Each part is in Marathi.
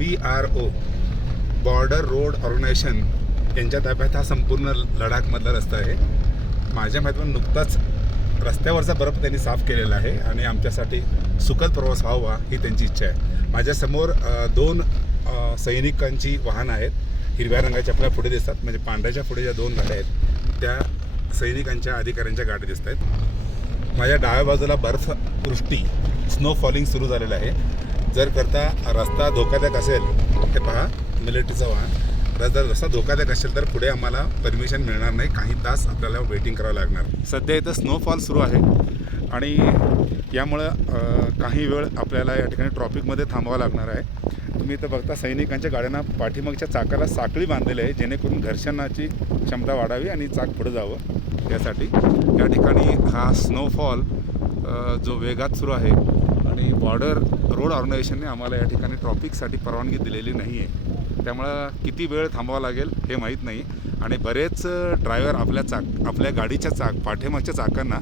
BRO बॉर्डर रोड ऑर्गनायझेशन यांच्या ताब्यात हा संपूर्ण लडाखमधला रस्ता आहे. माझ्या माहितीवर नुकताच रस्त्यावरचा बर्फ त्यांनी साफ केलेला आहे आणि आमच्यासाठी सुखद प्रवास व्हावा ही त्यांची इच्छा आहे. माझ्यासमोर दोन सैनिकांची वाहनं आहेत. हिरव्या रंगाच्या आपल्याला पुढे दिसतात, म्हणजे पांढऱ्याच्या पुढे ज्या दोन गाड्या आहेत त्या सैनिकांच्या अधिकाऱ्यांच्या गाड्या दिसत आहेत. माझ्या डाव्या बाजूला बर्फवृष्टी स्नो फॉलिंग सुरू झालेलं आहे. जर करता रस्ता धोकादायक असेल ते पहा, मिलिटरीचा वाहन जर रस्ता धोकादायक असेल तर पुढे आम्हाला परमिशन मिळणार नाही. काही तास आपल्याला वेटिंग करावं लागणार. सध्या इथं स्नोफॉल सुरू आहे आणि यामुळं काही वेळ आपल्याला या ठिकाणी ट्रॉफिकमध्ये थांबावं लागणार आहे. तुम्ही इथं बघता सैनिकांच्या गाड्यांना पाठीमागच्या चाकाला साखळी बांधलेली आहे, जेणेकरून घर्षणाची क्षमता वाढावी आणि चाक पुढे जावं यासाठी. या ठिकाणी हा स्नोफॉल जो वेगात सुरू आहे आणि बॉर्डर रोड ऑर्गनायझेशनने आम्हाला या ठिकाणी ट्रॉफिकसाठी परवानगी दिलेली नाही आहे. त्यामुळं किती वेळ थांबावं लागेल हे माहीत नाही आणि बरेच ड्रायव्हर आपल्या गाडीच्या पाठीमागच्या चाकांना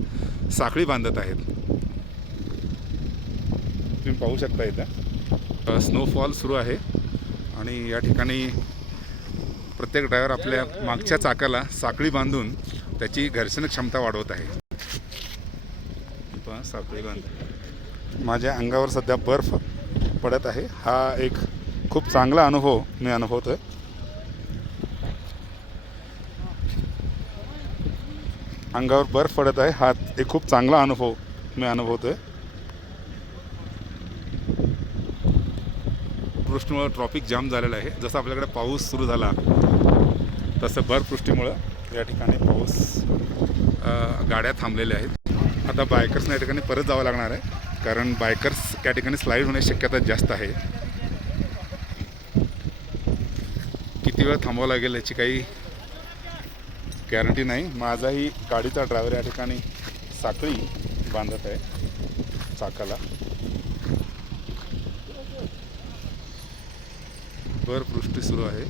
साखळी बांधत आहेत. तुम्ही पाहू शकता इथं स्नोफॉल सुरू आहे आणि या ठिकाणी प्रत्येक ड्रायव्हर आपल्या मागच्या चाकाला साखळी बांधून त्याची घर्षण क्षमता वाढवत आहे. साखळी बांध माझ्या अंगावर सध्या बर्फ पडत आहे. हा एक खूप चांगला अनुभव मी अनुभवतो आहे. अंगावर बर्फ पडत आहे, हा एक खूप चांगला अनुभव मी अनुभवतो आहे. वृष्टीमुळे ट्रॉफिक जाम झालेलं आहे. जसं आपल्याकडे पाऊस सुरू झाला तसं बर्फवृष्टीमुळं या ठिकाणी गाड्या थांबलेल्या आहेत. आता बायकर्सना या ठिकाणी परत जावं लागणार आहे, कारण बायकर्स या ठिकाणी स्लाईड होण्याची शक्यता जास्त आहे. किती वेळ थांबावं लागेल याची काही गॅरंटी नाही. माझाही गाडीचा ड्रायव्हर या ठिकाणी साखळी बांधत आहे चाकाला. बर्फवृष्टी सुरू आहे.